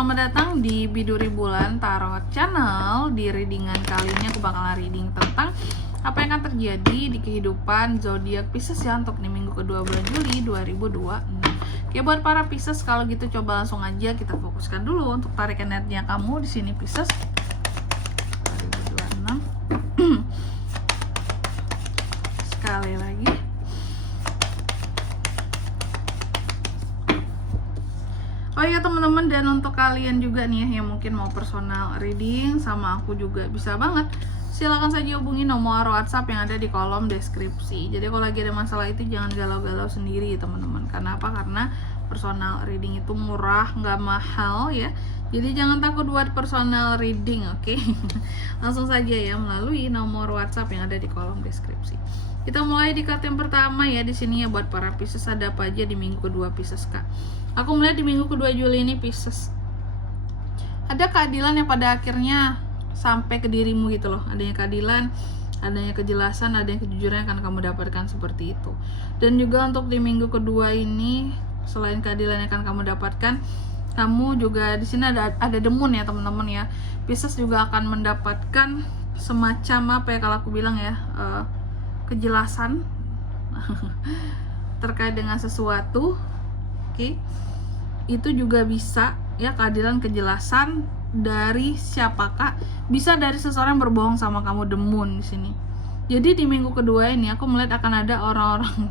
Selamat datang di Biduri Bulan Tarot Channel. Di readingan kali ini aku bakalan reading tentang apa yang akan terjadi di kehidupan zodiak Pisces ya untuk di minggu kedua bulan Juli 2026. Oke, buat para Pisces kalau gitu coba langsung aja kita fokuskan dulu untuk tarik energinya kamu di sini Pisces 2026. Sekali lagi. Oh iya teman-teman, dan untuk kalian juga nih ya yang mungkin mau personal reading sama aku juga bisa banget, silakan saja hubungi nomor WhatsApp yang ada di kolom deskripsi. Jadi kalau lagi ada masalah itu jangan galau-galau sendiri teman-teman. Karena apa? Karena personal reading itu murah, nggak mahal ya. Jadi jangan takut buat personal reading, oke? Langsung saja ya melalui nomor WhatsApp yang ada di kolom deskripsi. Kita mulai di kartu yang pertama ya di sini ya buat para Pisces, ada apa aja di minggu kedua Pisces Kak. Aku melihat di minggu kedua Juli ini Pisces, ada keadilan yang pada akhirnya sampai ke dirimu gitu loh. Adanya keadilan, adanya kejelasan, adanya kejujuran yang akan kamu dapatkan seperti itu. Dan juga untuk di minggu kedua ini selain keadilan yang akan kamu dapatkan, kamu juga di sini ada the moon ya teman-teman ya. Pisces juga akan mendapatkan semacam apa ya kalau aku bilang ya, kejelasan terkait dengan sesuatu. Oke. Itu juga bisa ya, keadilan kejelasan dari siapakah? Bisa dari seseorang yang berbohong sama kamu, the moon di sini. Jadi di minggu kedua ini aku melihat akan ada orang-orang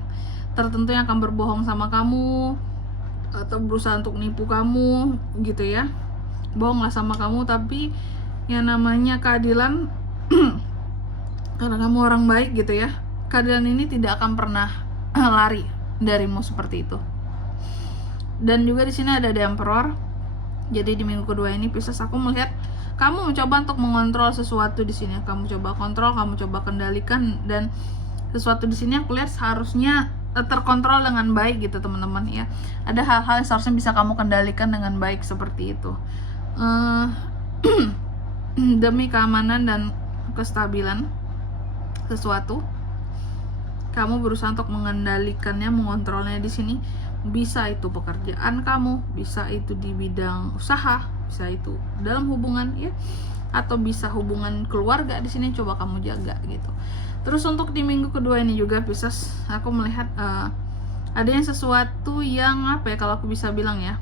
tertentu yang akan berbohong sama kamu atau berusaha untuk nipu kamu gitu ya. Bohonglah sama kamu, tapi yang namanya keadilan karena kamu orang baik gitu ya. Keadilan ini tidak akan pernah lari darimu seperti itu. Dan juga di sini ada the Emperor. Jadi di minggu kedua ini Pisces, aku melihat kamu mencoba untuk mengontrol sesuatu di sini. Kamu coba kontrol, kamu coba kendalikan, dan sesuatu di sini aku lihat seharusnya terkontrol dengan baik gitu teman-teman ya. Ada hal-hal yang seharusnya bisa kamu kendalikan dengan baik seperti itu. Demi keamanan dan kestabilan sesuatu, kamu berusaha untuk mengendalikannya, mengontrolnya di sini. Bisa itu pekerjaan kamu, bisa itu di bidang usaha, bisa itu dalam hubungan ya, atau bisa hubungan keluarga di sini coba kamu jaga gitu. Terus untuk di minggu kedua ini juga Pisces, aku melihat adanya sesuatu yang apa ya kalau aku bisa bilang ya,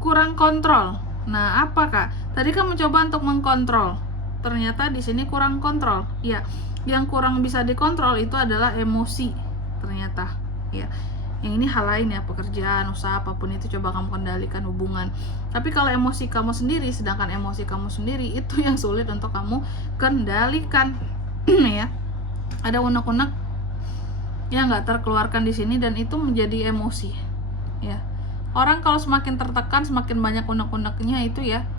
kurang kontrol. Nah, apakah tadi kamu coba untuk mengkontrol, ternyata di sini kurang kontrol. Ya, yang kurang bisa dikontrol itu adalah emosi ternyata. Ya, yang ini hal lain ya, pekerjaan, usaha, apapun itu coba kamu kendalikan hubungan. Tapi kalau emosi kamu sendiri, sedangkan emosi kamu sendiri itu yang sulit untuk kamu kendalikan. Ya, ada unek-unek yang nggak terkeluarkan di sini dan itu menjadi emosi. Ya, orang kalau semakin tertekan, semakin banyak unek-uneknya itu ya,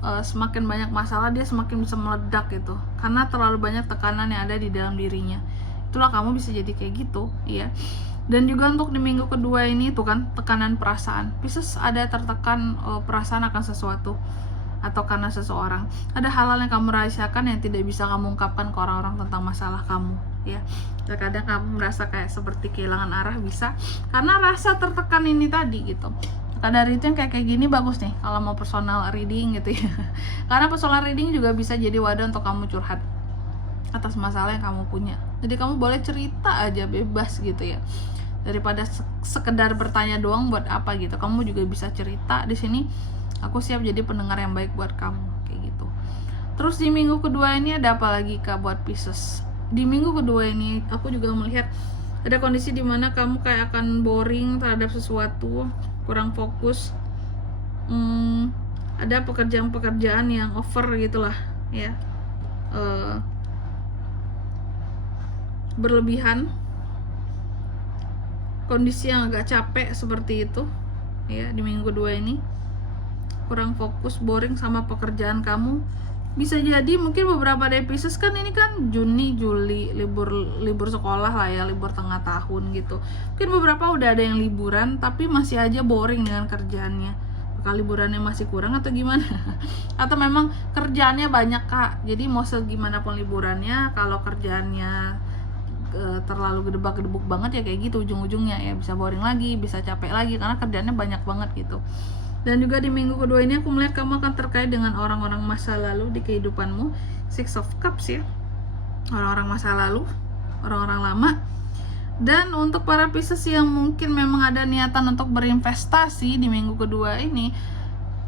semakin banyak masalah dia semakin bisa meledak gitu, karena terlalu banyak tekanan yang ada di dalam dirinya. Itulah kamu bisa jadi kayak gitu ya. Dan juga untuk di minggu kedua ini tuh kan tekanan perasaan. Pisces ada tertekan perasaan akan sesuatu atau karena seseorang. Ada hal-hal yang kamu rahasiakan yang tidak bisa kamu ungkapkan ke orang-orang tentang masalah kamu ya. Terkadang kamu merasa kayak seperti kehilangan arah, bisa karena rasa tertekan ini tadi gitu. Maka dari itu yang kayak gini bagus nih kalau mau personal reading gitu ya. Karena personal reading juga bisa jadi wadah untuk kamu curhat atas masalah yang kamu punya. Jadi kamu boleh cerita aja bebas gitu ya. Daripada sekedar bertanya doang buat apa gitu. Kamu juga bisa cerita di sini. Aku siap jadi pendengar yang baik buat kamu kayak gitu. Terus di minggu kedua ini ada apa lagi Kak buat Pisces? Di minggu kedua ini aku juga melihat ada kondisi dimana kamu kayak akan boring terhadap sesuatu, kurang fokus. Ada pekerjaan-pekerjaan yang over gitulah ya. Berlebihan, kondisi yang agak capek seperti itu ya. Di minggu kedua ini kurang fokus, boring sama pekerjaan kamu. Bisa jadi mungkin beberapa dari Pisces kan ini kan Juni, Juli libur sekolah lah ya, libur tengah tahun gitu. Mungkin beberapa udah ada yang liburan tapi masih aja boring dengan kerjaannya. Apakah liburannya masih kurang atau gimana? Atau memang kerjaannya banyak Kak, jadi mau segimana pun liburannya, kalau kerjaannya terlalu gedebak-gedebuk banget ya kayak gitu ujung-ujungnya ya, bisa boring lagi, bisa capek lagi karena kerjaannya banyak banget gitu. Dan juga di minggu kedua ini aku melihat kamu akan terkait dengan orang-orang masa lalu di kehidupanmu. Six of Cups ya, orang-orang masa lalu, orang-orang lama. Dan untuk para Pisces yang mungkin memang ada niatan untuk berinvestasi di minggu kedua ini,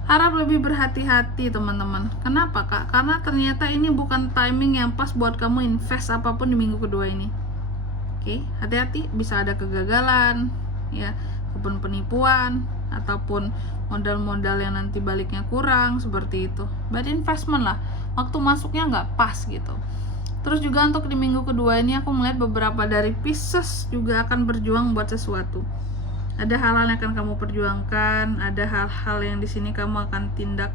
harap lebih berhati-hati teman-teman. Kenapa kak? Karena ternyata ini bukan timing yang pas buat kamu invest apapun di minggu kedua ini. Oke, hati-hati, bisa ada kegagalan ya, ataupun penipuan, ataupun modal-modal yang nanti baliknya kurang, seperti itu. Bad investment lah, waktu masuknya nggak pas gitu. Terus juga untuk di minggu kedua ini aku melihat beberapa dari Pisces juga akan berjuang buat sesuatu. Ada hal-hal yang akan kamu perjuangkan, ada hal-hal yang di sini kamu akan tindak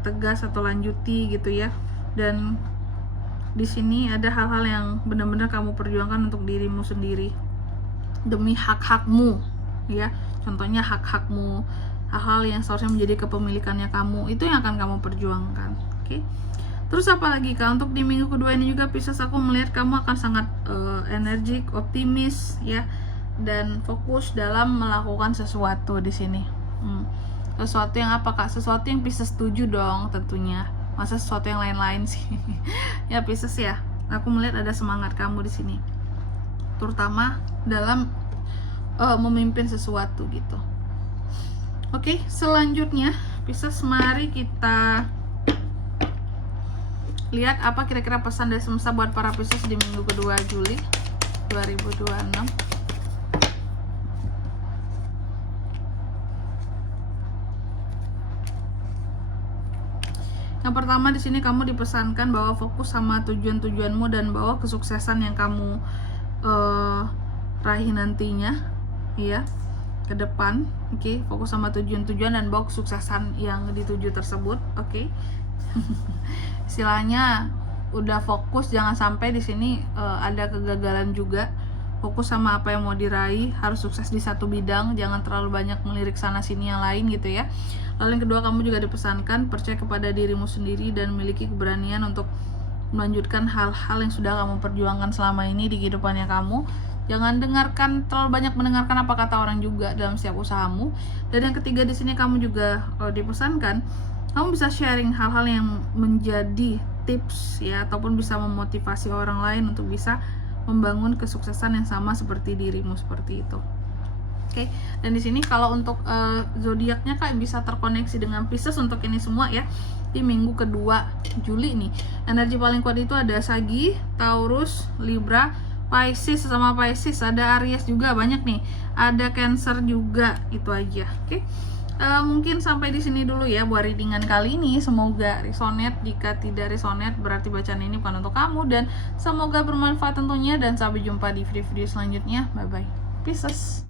tegas atau lanjuti gitu ya. Dan di sini ada hal-hal yang benar-benar kamu perjuangkan untuk dirimu sendiri, demi hak-hakmu ya. Contohnya hak-hakmu, hal-hal yang seharusnya menjadi kepemilikannya kamu, itu yang akan kamu perjuangkan. Oke. Terus apa lagi kak? Untuk di minggu kedua ini juga Pisces aku melihat kamu akan sangat energik, optimis ya, dan fokus dalam melakukan sesuatu di sini. Sesuatu yang apa kak? Sesuatu yang Pisces setuju dong tentunya. Masa sesuatu yang lain-lain sih? Ya Pisces ya. Aku melihat ada semangat kamu di sini, terutama dalam memimpin sesuatu gitu. Oke, selanjutnya Pisces, mari kita lihat apa kira-kira pesan dari semesta buat para Pisces di minggu kedua Juli 2026. Yang pertama di sini kamu dipesankan bahwa fokus sama tujuan-tujuanmu dan bahwa kesuksesan yang kamu raih nantinya ya ke depan. Oke, fokus sama tujuan-tujuan dan bawa kesuksesan yang dituju tersebut. Oke. Istilahnya udah fokus, jangan sampai di sini ada kegagalan juga. Fokus sama apa yang mau diraih, harus sukses di satu bidang, jangan terlalu banyak melirik sana sini yang lain gitu ya. Lalu yang kedua, kamu juga dipesankan percaya kepada dirimu sendiri dan memiliki keberanian untuk melanjutkan hal-hal yang sudah kamu perjuangkan selama ini di kehidupannya kamu. Jangan terlalu banyak mendengarkan apa kata orang juga dalam setiap usahamu. Dan yang ketiga di sini kamu juga dipesankan kamu bisa sharing hal-hal yang menjadi tips ya, ataupun bisa memotivasi orang lain untuk bisa membangun kesuksesan yang sama seperti dirimu, seperti itu. Oke, dan di sini kalau untuk zodiaknya kak bisa terkoneksi dengan Pisces untuk ini semua ya. Di minggu kedua Juli nih, energi paling kuat itu ada Sagi, Taurus, Libra, Pisces sama Pisces, ada Aries juga banyak nih, ada Cancer juga, itu aja. Oke. Mungkin sampai di sini dulu ya buat readingan kali ini. Semoga resonate. Jika tidak resonate berarti bacaan ini bukan untuk kamu, dan semoga bermanfaat tentunya, dan sampai jumpa di video-video selanjutnya. Bye bye Pisces.